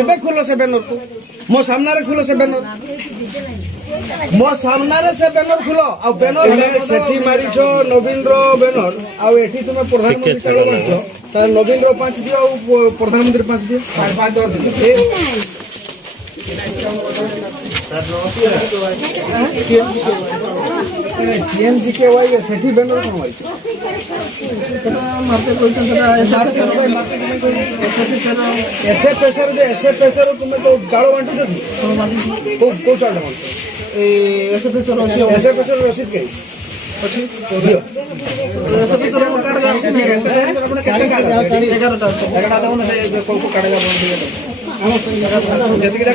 एबे खोलो से बैनर को मो सामने खोलो से बैनर मो सामने से बैनर खोलो आ बैनर सेठी मारी छो नवीन रो बैनर आ एठी तुमे प्रधानमंत्री चाउल बांटो त नवीन रो 5 दियो आ प्रधानमंत्री 5 दियो 5 दो सीएम जी के वाई सेठी बैनर कोन वाई मारते कोई ऐसे पैसा तुम्हें तो चाउल बांटू जो को चाउल बांटो ऐसे पैसा रसीद के अच्छी दियो ऐसे पैसा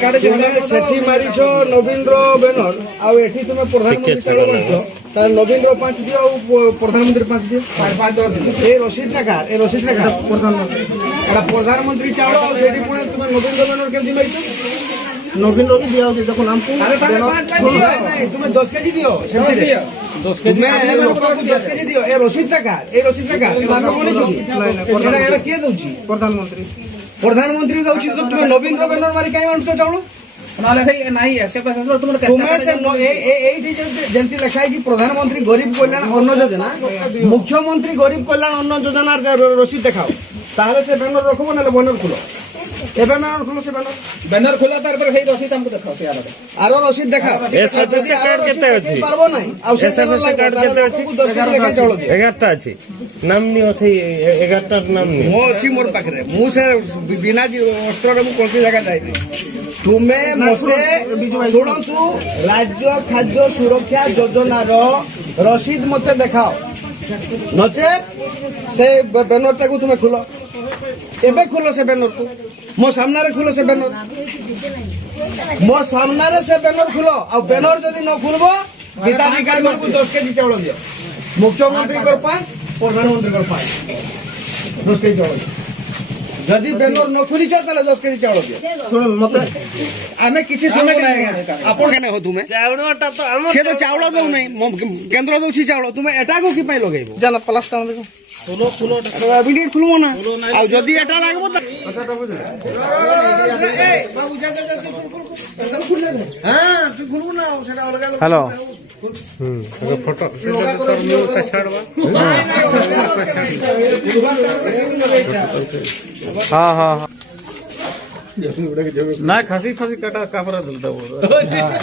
कार्ड सेठी मारी छो नवीन रो बैनर आ एठी तुमे प्रधानमंत्री चाउल बांटो त नवीन रो 5 दियो आ प्रधानमंत्री 5 दियो 5 दो ए रसीद ना प्रधानमंत्री चाउल आ सेठी पुणे तुमे नवीन रो बैनर केमती मारिछो नवीन रो भी दिया देखो नाम को नहीं तुमे 10 केजी दियो सेमती 10 केजी मैं लोक को 10 केजी दियो ए रसीद ना नाम कोनी छुकी एडा के दउची प्रधानमंत्री दउची तो तुमे नवीन रो बैनर मारी काई बांटतो चाउल नाले नाही ऐसे पैसा तुमे से एठी जेंती लिखाई जी प्रधानमंत्री गरीब कल्याण अन्न योजना मुख्यमंत्री गरीब कल्याण अन्न योजना रसीद देखाओ ताले से बैनर रखबो ना बैनर खुलो ए बैनर खुलो से बैनर खुला तार पर हे रसीद हमको देखाओ से आरो रसीद देखाओ एसएमएस कार्ड केते अछि पारबो नाही आ एसएमएस कार्ड केते अछि 10 केजी लेखा चाउल 11 टा अछि नाम नि अछि 11 टा नाम नि मो अछि मोर पाखरे मु से बिना अस्त्र रे मु कोनसी जगह जाई नै तुमे मते सुनंतु राज्य खाद्य सुरक्षा योजना रो रसीद मते देखाओ नचे से बैनर टाकू तुमे खुलो एबे खोलो से बैनर को मो सामने खोलो से बैनर मो सामने से बैनर खोलो आ बैनर जदि न खुलबो हिताधिकारी को 10 केजी चाउल दियो मुख्यमंत्री को 5 प्रधानमंत्री को 5 10 केजी चाउल जदि बैनर न खुली तले 10 केजी चाउल दियो सुन मते आमे किछि सुन नै आपण केने हो तुमे चाउलटा तो हम से तो चाउल दउ नै केंद्र दउछि चाउल तुमे एटा को की पई लगेबो जाना प्लास्टर देखो खुलो अबिलिट खुलमो ना आ जदी एटा लागबो त ए बाबू जा खुल हां तू खुलबो ना सेटा अलगा हेलो फोटो छाड़वा हां हां ना खासी काटा कैमरा दलता वो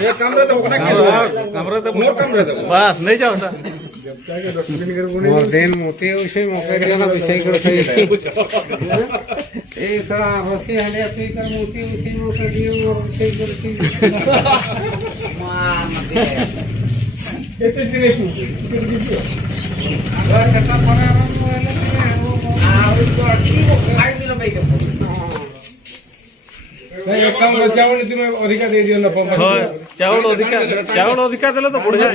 ये कैमरा तो कैमरा तो मोर कैमरा तो बस नहीं जाओ सा मोर देन मोती उसे मौके के ना विषय कर सही ए सारा रसी हले अपनी कर मोती उसे मौके दिए मोर विषय कर सही मार मत एते दिने बस सेटा परा मोबाइल आ उसको ठीक खाई दिन भाई के एक काम चावल तुम्हें अधिका दे दियो ना चावल अधिका देले तो बढ़िया